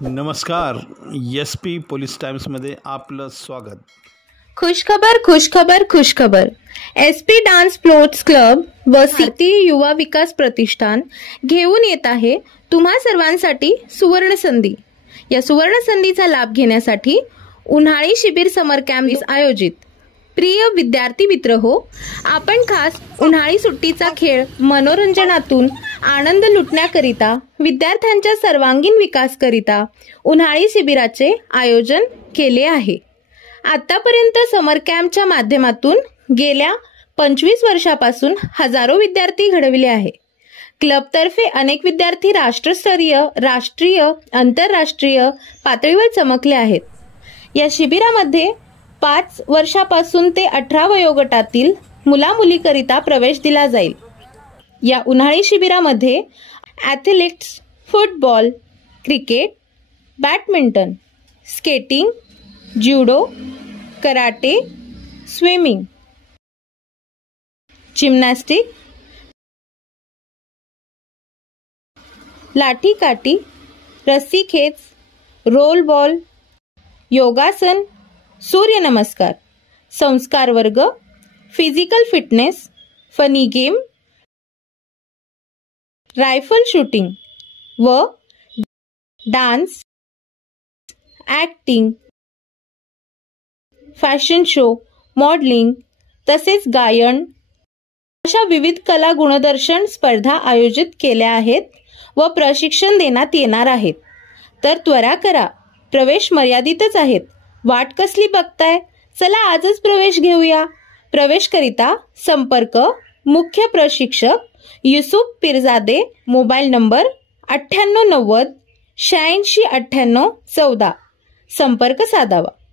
नमस्कार. SP police टाइम्समध्ये आपलं स्वागत. खुशखबर खुशखबर खुशखबर. SP डान्स स्पोर्ट्स क्लब व भारतीय युवा विकास प्रतिष्ठान घेऊन येत आहे तुम्हा सर्वांसाठी सुवर्ण संधी. या सुवर्ण संधीचा लाभ घेण्यासाठी उन्हाळी शिबिर समर कॅम्प आयोजित. प्रिय विद्यार्थी मित्र हो, आपण खास उन्हाळी सुट्टीचा खेळ मनोरंजनातून आनंद लुटण्याकरिता विद्यार्थ्यांच्या सर्वांगीण विकास करिता उन्हाळी शिबिराचे आयोजन केले आहे. आतापर्यंत समर कॅम्पच्या माध्यमातून गेल्या 25 वर्षापासून हजारो विद्यार्थी घडविले आहे. क्लबतर्फे अनेक विद्यार्थी राष्ट्रस्तरीय, राष्ट्रीय, आंतरराष्ट्रीय पातळीवर चमकले आहेत. या शिबिरामध्ये 5 वर्षापासून ते 18 वयोगटातील मुला-मुलीकरिता प्रवेश दिला जाईल. या उन्हाळी शिबिरामध्ये athletics, football, cricket, badminton, skating, judo, karate, swimming, gymnastic, लाठीकाठी, रस्सीखेच, रोल बॉल, योगासन, सूर्यनमस्कार, संस्कार वर्ग, physical fitness, funny game, rifle shooting व dance, acting, fashion show, modelling तसेच गायन अशा विविध कला गुणदर्शन स्पर्धा आयोजित केल्या आहेत व प्रशिक्षण देण्यात येणार आहेत. तर त्वरा करा, प्रवेश मर्यादितच आहेत. वाट कसली बघताय? चला आजच प्रवेश घेऊया. प्रवेशकरिता संपर्क मुख्य प्रशिक्षक युसुफ पिरजादे, मोबाईल नंबर 9890 86 98 14. संपर्क साधावा.